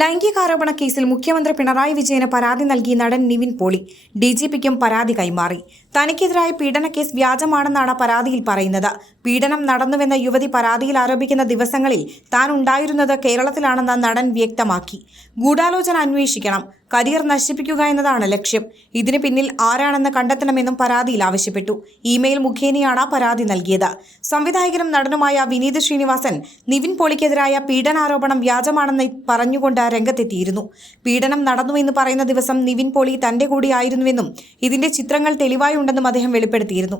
ലൈംഗികാരോപണ കേസിൽ മുഖ്യമന്ത്രി പിണറായി വിജയന് പരാതി നൽകി നടൻ നിവിൻ പോളി ഡിജിപിക്കും പരാതി കൈമാറി. തനിക്കെതിരായ പീഡനക്കേസ് വ്യാജമാണെന്നാണ് പരാതിയിൽ പറയുന്നത്. പീഡനം നടന്നുവെന്ന യുവതി പരാതിയിൽ ആരോപിക്കുന്ന ദിവസങ്ങളിൽ താൻ ഉണ്ടായിരുന്നത് കേരളത്തിലാണെന്ന് നടൻ വ്യക്തമാക്കി. ഗൂഢാലോചന അന്വേഷിക്കണം, കരിയർ നശിപ്പിക്കുക എന്നതാണ് ലക്ഷ്യം. ഇതിന് പിന്നിൽ ആരാണെന്ന് കണ്ടെത്തണമെന്നും പരാതിയിൽ ആവശ്യപ്പെട്ടു. ഇമെയിൽ മുഖേനയാണ് പരാതി നൽകിയത്. സംവിധായകനും നടനുമായ വിനീത് ശ്രീനിവാസൻ നിവിൻ പോളിക്കെതിരായ പീഡനാരോപണം വ്യാജമാണെന്ന് പറഞ്ഞുകൊണ്ട് രംഗത്തെത്തിയിരുന്നു. പീഡനം നടന്നുവെന്ന് പറയുന്ന ദിവസം നിവിൻ പോളി തന്റെ കൂടെയായിരുന്നുവെന്നും ഇതിന്റെ ചിത്രങ്ങൾ തെളിവായി ഉണ്ടെന്നും അദ്ദേഹം വെളിപ്പെടുത്തിയിരുന്നു.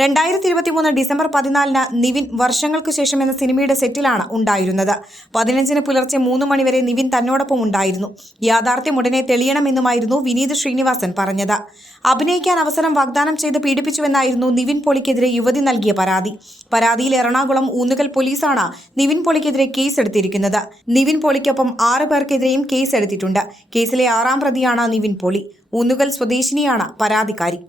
2023 ഡിസംബർ 14 നിവിൻ വർഷങ്ങൾക്കു ശേഷം എന്ന സിനിമയുടെ സെറ്റിലാണ് ഉണ്ടായിരുന്നത്. 15 പുലർച്ചെ 3 മണിവരെ നിവിൻ തന്നോടൊപ്പം ഉണ്ടായിരുന്നു. യാഥാർത്ഥ്യം ഉടനെ തെളിയണമെന്നുമായിരുന്നു വിനീത് ശ്രീനിവാസൻ പറഞ്ഞത്. അഭിനയിക്കാൻ അവസരം വാഗ്ദാനം ചെയ്ത് പീഡിപ്പിച്ചുവെന്നായിരുന്നു നിവിൻ പോളിക്കെതിരെ യുവതി നൽകിയ പരാതി. പരാതിയിൽ എറണാകുളം ഊന്നുകൽ പോലീസാണ് നിവിൻ പോളിക്കെതിരെ കേസെടുത്തിരിക്കുന്നത്. നിവിൻ പോളിക്കൊപ്പം 6 പേർക്കെതിരെയും കേസെടുത്തിട്ടുണ്ട്. കേസിലെ 6ാം പ്രതിയാണ് നിവിൻ പോളി. ഊന്നുകൽ സ്വദേശിനിയാണ് പരാതിക്കാരി.